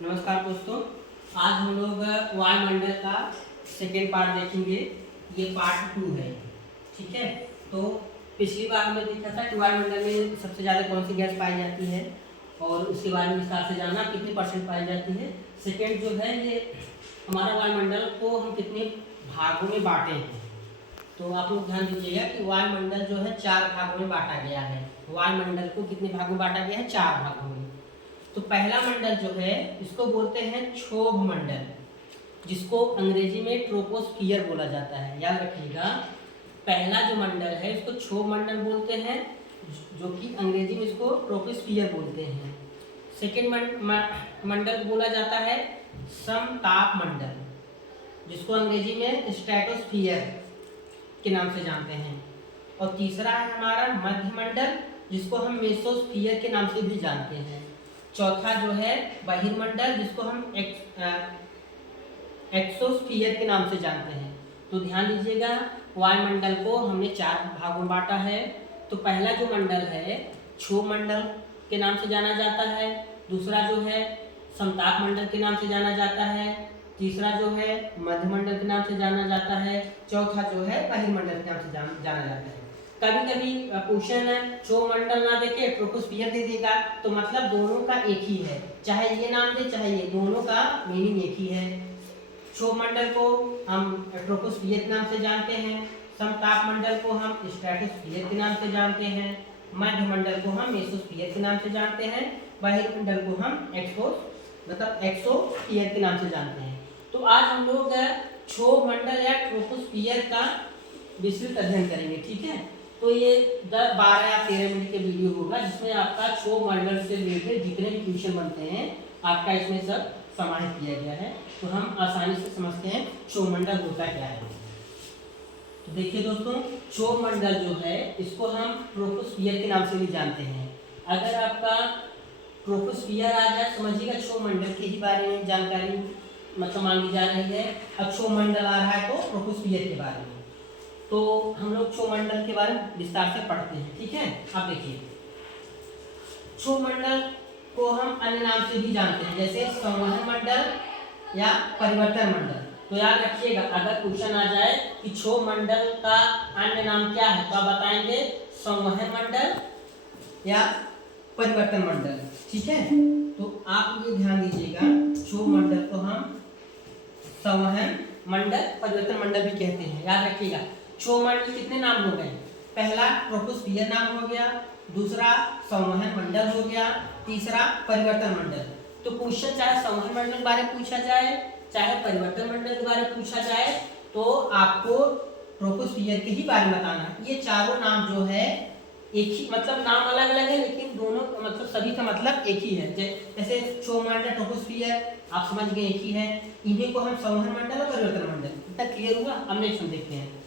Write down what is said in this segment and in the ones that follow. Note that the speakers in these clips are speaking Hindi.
नमस्कार दोस्तों, आज हम लोग वायुमंडल का सेकेंड पार्ट देखेंगे। ये पार्ट 2 है। ठीक है, तो पिछली बार हमने देखा था कि वायुमंडल में सबसे ज़्यादा कौन सी गैस पाई जाती है और उसके बारे में विस्तार से जानना, कितनी परसेंट पाई जाती है। सेकेंड जो है ये हमारा वायुमंडल को हम कितने भागों में बांटे हैं। तो आप लोग ध्यान दीजिएगा कि वायुमंडल जो है 4 भागों में बांटा गया है। वायुमंडल को कितने भागों में बांटा गया है? 4 भागों में। तो पहला मंडल जो है इसको बोलते हैं क्षोभ मंडल, जिसको अंग्रेजी में ट्रोपोस्फियर बोला जाता है। याद रखिएगा, पहला जो मंडल है इसको क्षोभ मंडल बोलते हैं, जो कि अंग्रेजी में इसको ट्रोपोस्फियर बोलते हैं। सेकेंड मंडल बोला जाता है समताप मंडल, जिसको अंग्रेजी में स्ट्रेटोस्फियर के नाम से जानते हैं। और तीसरा है हमारा मध्य मंडल, जिसको हम मेसोस्फियर के नाम से भी जानते हैं। चौथा जो है बहिर्मंडल, जिसको हम एक्सोस्फियर के नाम से जानते हैं। तो ध्यान दीजिएगा, वायुमंडल को हमने 4 भागों में बांटा है। तो पहला जो मंडल है क्षोभ मंडल के नाम से जाना जाता है, दूसरा जो है समताप मंडल के नाम से जाना जाता है, तीसरा जो है मध्यमंडल के नाम से जाना जाता है, चौथा जो है बहिर्मंडल के नाम से जाना जाता है। कभी कभी क्वेश्चन है क्षोभ मंडल ना देके ट्रोपोस्फियर दे देगा, तो मतलब दोनों का एक ही है, चाहे ये नाम दे चाहे ये, दोनों का मीनिंग एक ही है। क्षोभ मंडल को हम ट्रोपोस्फियर के नाम से जानते हैं, समताप मंडल को हम स्ट्रेटोस्फियर के नाम से जानते हैं, मध्य मंडल को हम मेसोस्फियर के नाम से जानते हैं, बहिर्मंडल को हम एक्सोस्फियर के नाम से जानते हैं। तो आज हम लोग क्षोभ मंडल या ट्रोपोस्फियर का विस्तृत अध्ययन करेंगे। ठीक है, तो ये 12 या 13 मिनट के वीडियो होगा, जिसमें आपका क्षोभ मंडल से रिलेटेड जितने भी क्वेश्चन बनते हैं आपका इसमें सब समाहित किया गया है। तो हम आसानी से समझते हैं क्षोभ मंडल होता क्या है। तो देखिए दोस्तों, क्षोभ मंडल जो है इसको हम ट्रोपोस्फियर के नाम से भी जानते हैं। अगर आपका ट्रोपोस्फियर आ जाए, समझिएगा क्षोभ मंडल के ही बारे में जानकारी मतलब मांगी जा रही है। अब क्षोभ मंडल आ रहा है तो ट्रोपोस्फियर के बारे में, तो हम लोग क्षोभ मंडल के बारे में विस्तार से पढ़ते हैं। ठीक है, अब देखिए, क्षोभ मंडल को हम अन्य नाम से भी जानते हैं, जैसे संवहन मंडल या परिवर्तन मंडल। तो याद रखिएगा, अगर क्वेश्चन आ जाए कि क्षोभ मंडल का अन्य नाम क्या है, तो आप बताएंगे संवहन मंडल या परिवर्तन मंडल। ठीक है, तो आप ये ध्यान दीजिएगा, क्षोभ मंडल को हम संवहन मंडल, परिवर्तन मंडल भी कहते हैं। याद रखिएगा, क्षोभ मंडल कितने नाम हो गए? पहला ट्रोपोस्फियर नाम हो गया, दूसरा संवहन मंडल हो गया, तीसरा परिवर्तन मंडल। तो क्वेश्चन चाहे संवहन मंडल के बारे में पूछा जाए चाहे परिवर्तन मंडल के बारे में पूछा जाए, तो आपको ट्रोपोस्फियर के ही बारे में बताना है। ये चारों नाम जो है एक ही, मतलब नाम अलग अलग है लेकिन दोनों मतलब सभी का मतलब एक ही है। जैसे क्षोभ मंडल, ट्रोपोस्फियर आप समझ गए एक ही है। इन्हीं को हम संवहन मंडल और परिवर्तन मंडल। इतना क्लियर हुआ? अब नेक्स्ट हम देखते हैं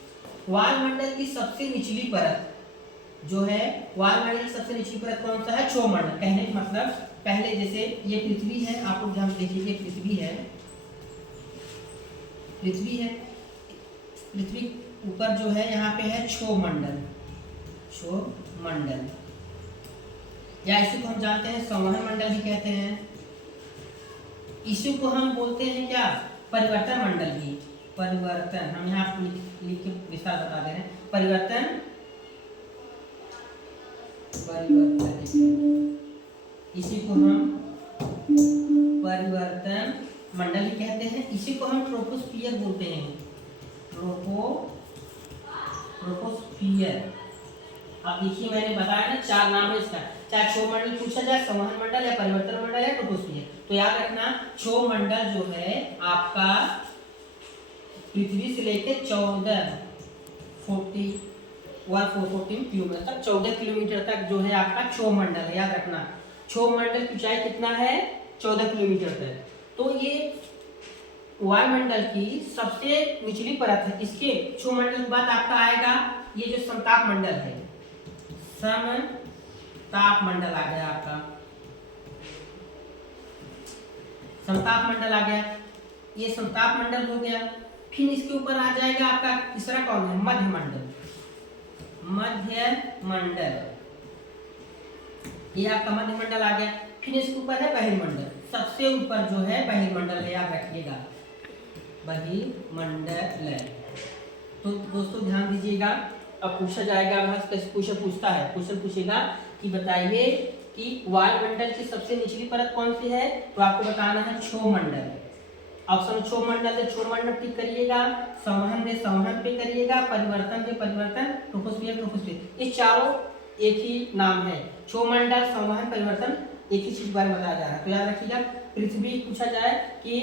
वायुमंडल की सबसे निचली परत जो है, वायुमंडल की सबसे निचली परत कौन सा है? क्षोभ मंडल। कहने का मतलब, पहले जैसे ये पृथ्वी है, आप लोग ध्यान देखिए, ये पृथ्वी है, पृथ्वी ऊपर जो है यहाँ पे है क्षोभ मंडल, क्षोभ मंडल, या इसी को हम जानते हैं संवहन मंडल भी कहते हैं। इसी को हम बोलते हैं क्या? परिवर्तन मंडल भी। परिवर्तन, हम यहाँ लिख के विस्तार बता दे रहे हैं। परिवर्तन इसी को हम परिवर्तन मंडल ही कहते हैं। इसी को हम ट्रोपोस्फियर बोलते हैं, ट्रोपोस्फियर। अब देखिए, मैंने बताया ना 4 नाम है इसका, चाहे क्षोभ मंडल पूछा जाए, संवहन मंडल या परिवर्तन मंडल या ट्रोपोस्फियर। तो याद रखना, क्षोभ मंडल जो है आपका पृथ्वी से लेकर 14 किलोमीटर तक, 14 किलोमीटर तक जो है आपका क्षोभ मंडल है। याद रखना, क्षोभ मंडल की ऊंचाई कितना है? 14 किलोमीटर तक। तो ये वायुमंडल की सबसे निचली परत है। इसके क्षोभ मंडल के बाद आपका आएगा ये जो समताप मंडल है, समताप मंडल आ गया आपका, समताप मंडल आ गया, ये समताप मंडल हो गया। फिर इसके ऊपर आ जाएगा आपका तीसरा कौन है? मध्य मंडल, मध्य मंडल, ये आपका मध्य मंडल आ गया। फिर इसके ऊपर है बहिर्मंडल, सबसे ऊपर जो है बहिर्मंडल है, याद रखिएगा बहिर्मंडल है। तो दोस्तों ध्यान दीजिएगा, अब पूछा जाएगा, कैसे क्वेश्चन पूछता है, क्वेश्चन पूछेगा कि बताइए कि वायुमंडल की सबसे निचली परत कौन सी है, तो आपको बताना है क्षोमंडल। ऑप्शन क्षोमंडल से क्षोमंडल टिक करिएगा, संवहन से संवहन पे करिएगा, परिवर्तन से परिवर्तन, ट्रोपोस्फियर ट्रोपोस्फियर, ये चारों एक ही नाम है। क्षोमंडल, संवहन, परिवर्तन एक ही चीज बारे में बताया जा रहा है। तो याद रखिएगा, पृथ्वी पूछा जाए कि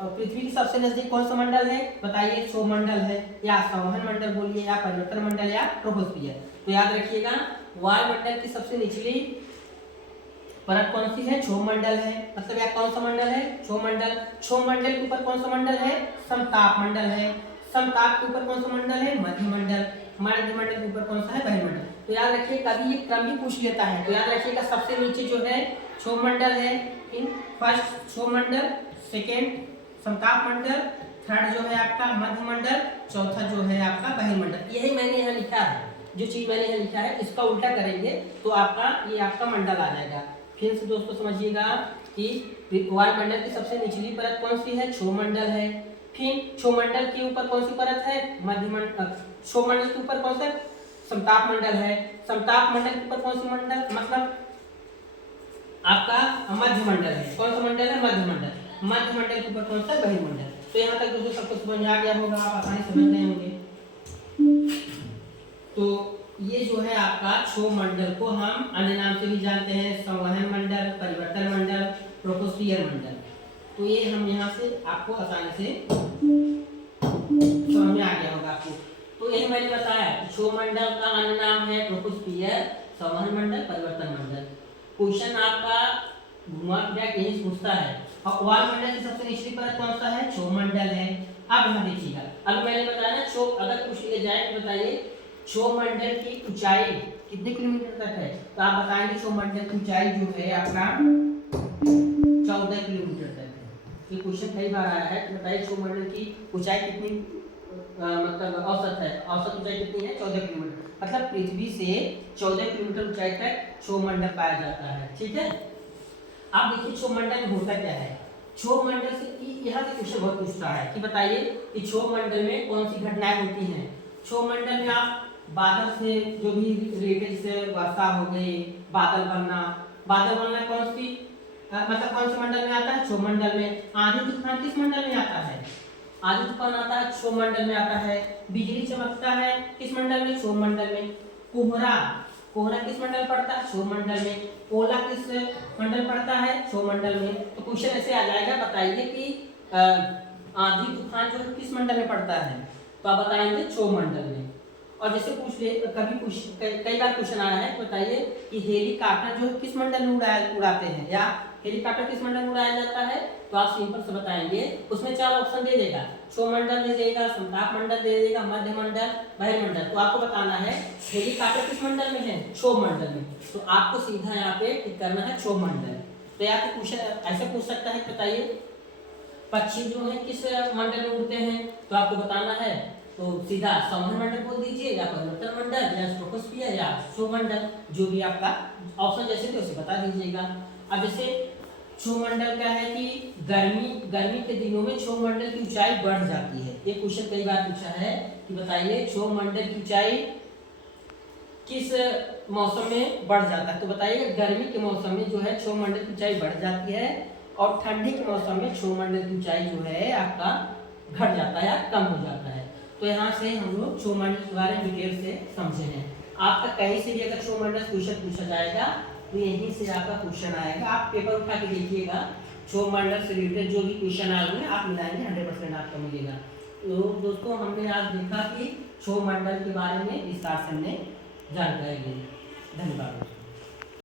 पृथ्वी के सबसे नजदीक कौन सा मंडल है, बताइए क्षोमंडल है, या संवहन मंडल बोलिए, या परिवर्तन मंडल, या ट्रोपोस्फियर। तो याद रखिएगा, वायुमंडल की सबसे निचली परत कौन सी है, क्षोमंडल है। मतलब यह कौन सा मंडल है, क्षोमंडल। क्षोमंडल के ऊपर कौन सा मंडल है, समताप मंडल है। समताप के ऊपर कौन सा मंडल है, मध्यमंडल। मध्यमंडल के ऊपर कौन सा है, बहिर्मंडल। तो याद रखिए, कभी ये क्रम भी पूछ लेता है, तो याद रखिएगा सबसे नीचे जो है क्षोमंडल है, इन फर्स्ट क्षोमंडल, सेकेंड समताप मंडल, थर्ड जो है आपका मध्यमंडल, चौथा जो है आपका बहिर्मंडल। यही मैंने यहाँ लिखा है, जो चीज मैंने यहाँ लिखा है इसका उल्टा करेंगे तो आपका ये आपका मंडल आ जाएगा। फिर से दोस्तों समझिएगा कि वायुमंडल की सबसे निचली परत कौन सी है, क्षोमंडल है। फिर क्षोमंडल के ऊपर कौन सी परत है, मध्यमंडल। क्षोमंडल के ऊपर कौन सा, समताप मंडल है। समताप मंडल के ऊपर कौन सा मंडल, मतलब आपका मध्यमंडल है। कौन सा मंडल है, मध्यमंडल। मध्यमंडल के ऊपर कौन सा, बहिर्मंडल। तो यहाँ तक दोस्तों सबको समझ में आ गया होगा, आप आसानी समझ गए होंगे। तो ये जो है आपका क्षोमंडल को हम अन्य नाम से भी जानते हैं, संवहन मंडल, परिवर्तन मंडल, ट्रोपोस्फियर मंडल। तो ये हम यहाँ से आपको आसानी से समझ में आ गया होगा आपको। तो यही मैंने बताया, क्षोमंडल का अन्य नाम है ट्रोपोस्फियर, संवहन मंडल, परिवर्तन मंडल। क्वेश्चन आपका घुमा फिरा कहीं पूछता है। और वायुमंडल की सबसे निचली परत कौन सा है, क्षोमंडल है। अब यहाँ देखिएगा, अब मैंने बताया ना, अगर पूछ लिया जाए तो बताइए क्षोमंडल की ऊंचाई कितने किलोमीटर तक है, तो आप बताएंगे क्षोमंडल की ऊंचाई जो है आपका 14 किलोमीटर तक है। ये क्वेश्चन कई बार आया है, तो बताइए क्षोमंडल की ऊंचाई कितनी, मतलब औसत है, औसत ऊंचाई कितनी है, 14 किलोमीटर। मतलब पृथ्वी से 14 किलोमीटर ऊंचाई तक क्षोमंडल पाया जाता है, ठीक है। आप देखिए क्षोमंडल में होता क्या है, क्षोमंडल से यहाँ से क्वेश्चन बहुत पूछता है कि बताइए कि क्षोमंडल में कौन सी घटनाएं होती हैं। क्षोमंडल में आप बादल से जो भी रिलेटेड से वर्षा हो गई, बादल बनना कौन सी मतलब कौन से मंडल में आता है, क्षोमंडल में। आंधी तूफान किस मंडल में आता है, आंधी तूफान आता है क्षोमंडल में आता है। बिजली चमकता है किस मंडल में, क्षोमंडल में। कोहरा किस मंडल पड़ता है, क्षोमंडल में। ओला किस मंडल पड़ता है, क्षोमंडल में। तो क्वेश्चन ऐसे आ जाएगा, बताइए कि आंधी तूफान जो किस मंडल में पड़ता है, तो आप बताएंगे क्षोमंडल में। और जैसे पूछ ले, कई बार क्वेश्चन आया है, बताइए कि हेलीकॉप्टर जो किस मंडल में उड़ाते हैं, या हेलीकॉप्टर किस मंडल में उड़ाया जाता है, तो आप सिंपल से बताएंगे। उसमें 4 ऑप्शन दे देगा, क्षोमंडल दे देगा, समताप मंडल दे देगा, मध्यमंडल, बहिर्मंडल। तो आपको बताना है हेलीकॉप्टर किस मंडल में है, क्षोमंडल में। तो आपको सीधा यहाँ पे टिक करना है क्षोमंडल। तो यहाँ पे क्वेश्चन ऐसे पूछ सकता है, बताइए पक्षी जो है किस मंडल में उड़ते हैं, तो आपको बताना है, तो सीधा संवहन मंडल बोल दीजिए, या परिवर्तन मंडल, या ट्रोपोस्फियर, या क्षोमंडल, जो भी आपका ऑप्शन जैसे थे उसे बता दीजिएगा। अब जैसे क्षोमंडल क्या है कि गर्मी के दिनों में क्षोमंडल की ऊंचाई बढ़ जाती है। ये क्वेश्चन कई बार पूछा है कि बताइए क्षोमंडल की ऊंचाई किस मौसम में बढ़ जाता है, तो बताइए गर्मी के मौसम में जो है क्षोमंडल की ऊंचाई बढ़ जाती है, और ठंडी के मौसम में क्षोमंडल की ऊंचाई जो है आपका घट जाता है या कम हो जाता है। तो यहाँ से हम लोग क्षोमंडल के बारे में डिटेल से समझे हैं। आपका कहीं से भी अगर क्षोमंडल क्वेश्चन पूछा जाएगा तो यहीं से आपका क्वेश्चन आएगा। आप पेपर उठा के देखिएगा, क्षोमंडल से रिलेटेड जो भी क्वेश्चन आए हुए आप मिलाएंगे, 100% आपको मिलेगा। तो दोस्तों हमने आज देखा कि क्षोमंडल के बारे में विस्तार से हमने जानकारी ली। धन्यवाद।